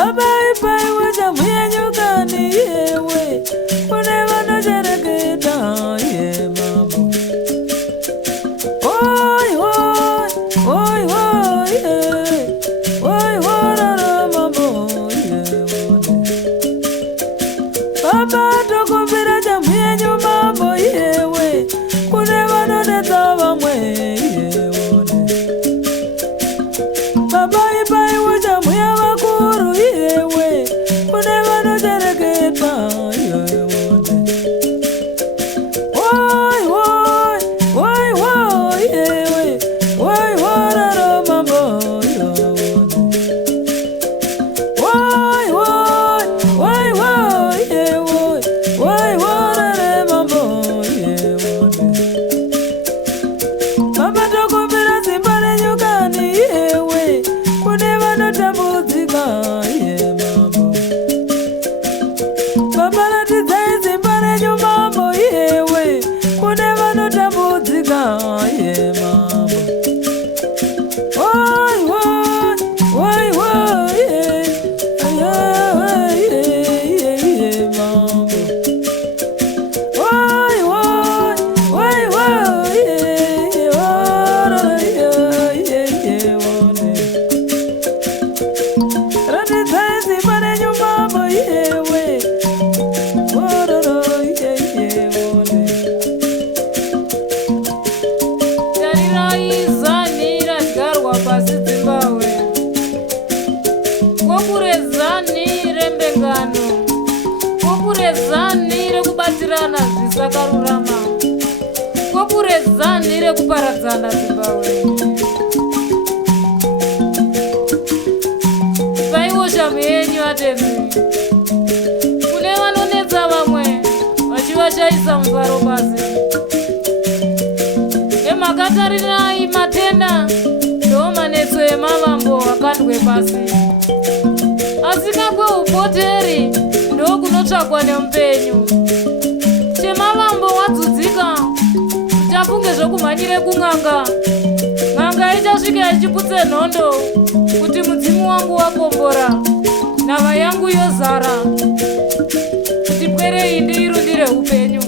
Baba ipai wacha mwenyuka ni yewe kune vano chereketa ye mambo. Oi hoi oi hoi oi horara mambo yewe. Baba tokumbira cha mwenyu mambo yewe kune vano netava mwe yewe. Baba ipai wacha mweya vakuru yewe kune vano chereketa yewe. Oi hoi oi hoi yewe oi horara mambo yewe. Oi hoi oi hoi yewe oi horara mambo yewe. Baba tokumbira simba lenyukani yewe kune vanotambudzika ye mambo. Baba ratidzai simba renyu mambo yewe kune vanotambudzika ye mambo. Oi hoi oi hoi ye mambo. Oi hoi oi hoi ye wone. Ratidzai simba renyu mambo yewe wone. Tarirai zani ragarwa pasi Zimbabwe. Kokure zani rembengano. Kokure zani rekubatirana zvisakarurama. Kokure zani rekuparadzana Zimbabwe. Paiwo shamu yenyu atembi. Kune vanonetsa vamwe vachivashaisa mufaro pasi. Emakatarirai matenda ndo manetso emavambo akandwe pasi. Asi kakwe upoteri ndo kunotsvakwa neupenyu. Chemavambo wadzudzika uchafunge zvokumhanyire kun'anga. N'anga ichasvika ichiputse nhondo kuti mudzimu wangu wakombora, nhava yangu yozara, kuti pwere iyi ndiirundire upenyu.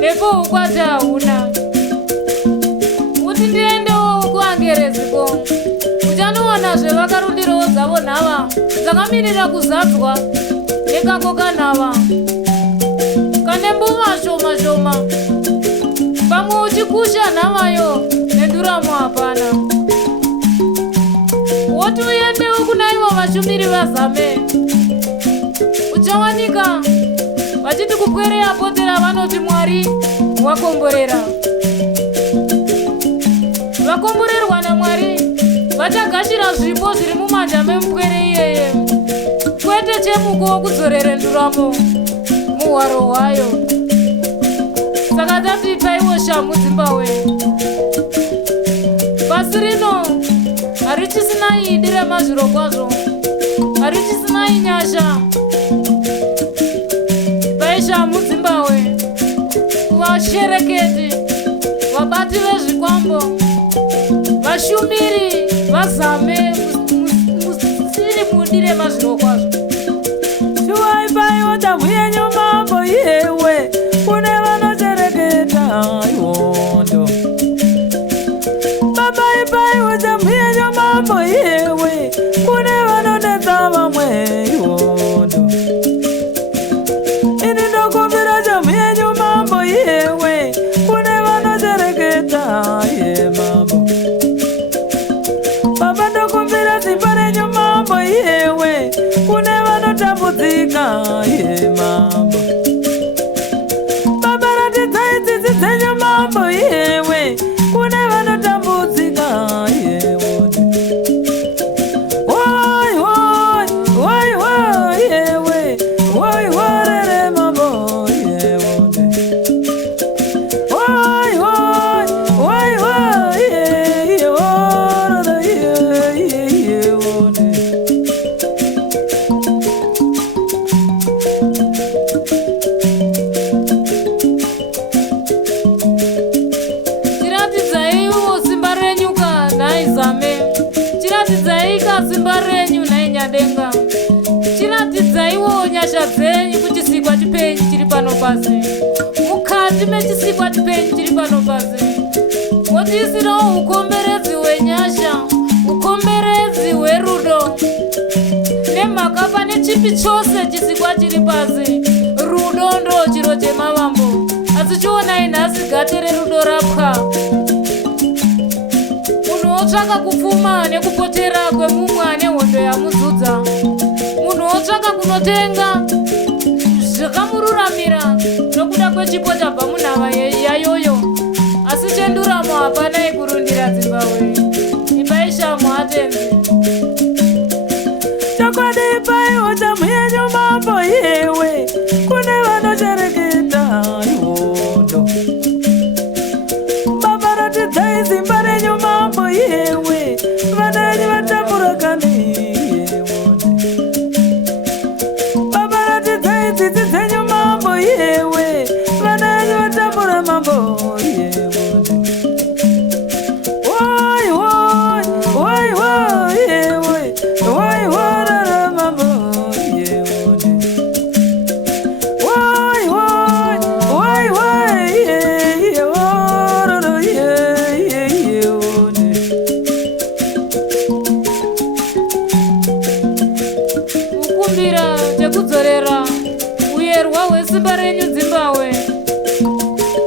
Nepo ukwati hauna kuti ndiendewo kuangereziko. Uchanoona zvevakarundirawo dzavo nhava dzakamirira kuzadzwa nekako kanhava kane mbuva shoma shoma. Pamwe uchikusha nhavayo nenduramo hapana. Woti uendewo kuna ivo vashumiri vazame. Uchawanika vachiti kupwere apotera vanoti Mwari wakomborera. Vakomborerwa naMwari vachagashira zvipo zviri mumanja memupwere iyeye, kwete chemuko wokudzorere nduramo muhwaro hwayo. Saka tati paiwo shamu Zimbabwe. Pasi rino harichisinai dire mazviro kwazvo, harichisinai nyasha. Paishamu Zimbabwe kuvashereketi, vabati vezvikwambo, vashumiri vazame musiri mudire mazviro kwazvo. Shuwai paiwo shamu yenyu mambo yewe kune vanochereketa iwondo. Baba ipaiwo shamu yenyu mambo yewe kune vanonetsa vamwe iwondo. Ini ndokumbira shamu yenyu mambo yewe kune vanochereketa ye mambo. Baba ndokumbira simba renyu mambo yewe kune vanotambudzika ye mambo. Baba ratidzai tsitsi dzenyu mambo yewe kune vanotambudzika ye wone. Oi hoi oi hoi yewe oi horere mambo ye wone. Oi hoi oi hoi ye horere ye wone. Tiratidzaiwo simba renyuka naizame. Tiratidzai simba renyu nainyadenga. haiwo nyasha dzenyu kuchisikwa chipenyu chiri pano pasi, mukati mechisikwa chipenyu chiri pano pasi motiisirawo ukomberedzi hwenyasha, ukomberedzi hwerudo, nemhaka pane chipi chose chisikwa chiri pasi. Rudo ndo chiro chemavambo, asi chionai nhasi gate rerudo rapwa. Munhu wotsvaka kupfuma nekupotera kwemumwe ane hondo yamudzudza, munhu wotsvaka kunotenga zvakamururamira nokuda kwechipo chabva munhava yayoyo, asi chenduramo hapana ikurundira Zimbabwe. Ipai shamhu atenzi chokwadi paiwo chamuyenyu mambo yewe, kune vanochereketa iwondo. Baba ratidzai zimba renyu mambo yewe, vanenyu vatambura kani yewonde. Baba ratidzai tsitsi dzenyu mambo yewe, vanenyu vatambura mambo yewonde. Woi woi woi woi yewe, woi woi mambo yewonde. Woi woi woi woi yewonde yewonde. kukumbira chekudzorera uyerwa hwesimba renyu Zimbabwe,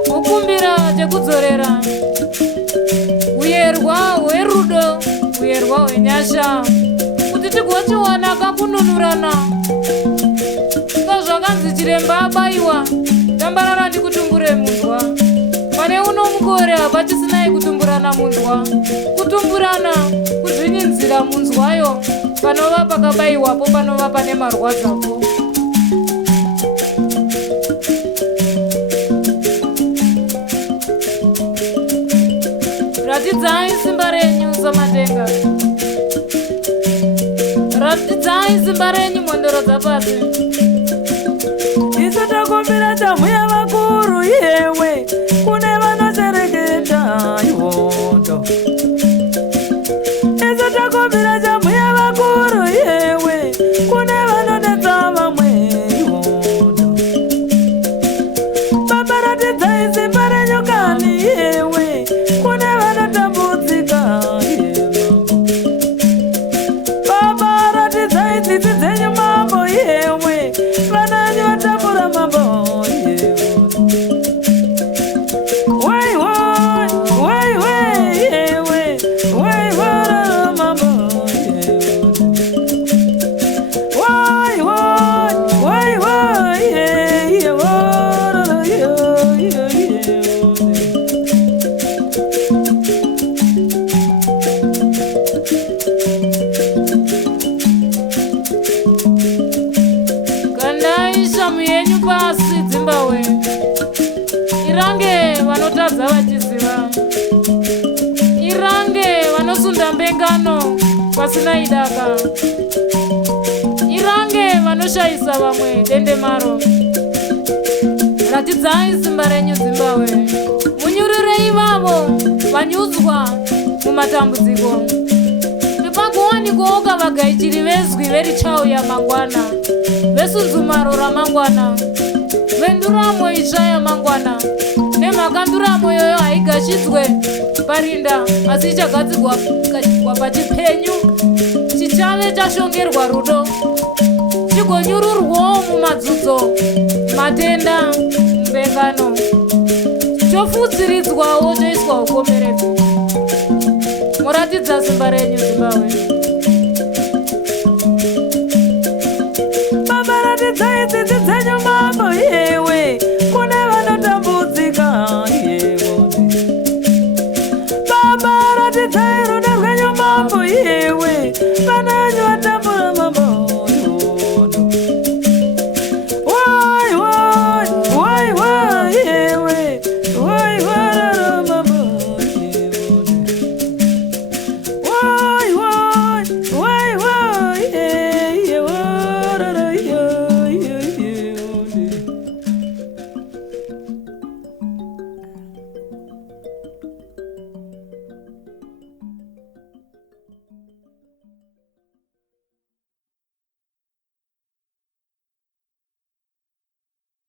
kukumbira chekudzorera uyerwa hwerudo, uyerwa hwenyasha, kuti tigochiwana kakununurana. Ngazvakanzi chiremba abayiwa tambarara ndikutumbure munzwa. Pane uno mukore hapachisinayi kutumburana munzwa, kutumburana kuzvinyinzira munzwayo. Panova pakabayiwapo panova pane marwadzapo. Ratidzai simba renyu samatenga, ratidzai simba renyu mondoro dzapasi. Isu takumbira chamhuya vakuru yewe, kune vanochereketa iwondo. Isu takumbira chamhuya vakuru yewe, kune vanodetsa vamwe iwondo. Baba ratidzai simba renyu kani yewe, kune vanotambudzika yemambo. Baba ratidzai tsitsi dzenyu mambo yewe, vanenyu vatambura mambo yewe. Woi woi woi woi yewe, woi woi mambo yewe. Woi woi woi woi yewe yewe. Kandai shamu yenyu pasi Zimbabwe, irange vanotadza vachiziva, irange vanosunda mbengano pasina idaka, irange vanoshayisa vamwe dendemaro. Ratidzai simba renyu Zimbabwe, munyurire ivavo vanyudzwa mumatambudziko. Pakuwanikwawo kavagaichiri vezwi verichauya mangwana, vesunzumaro ramangwana, venduramo itsva yamangwana, nemhaka nduramo yoyo haigashidzwe parinda asi ichagadzirwa pachipenyu, chichave chashongerwa rudo, chigonyururwawo mumadzudzo, matenda, mbengano, chofutsiridzwawo choiswa ukomberedzo. Muratidza simba renyu Zimbabwe.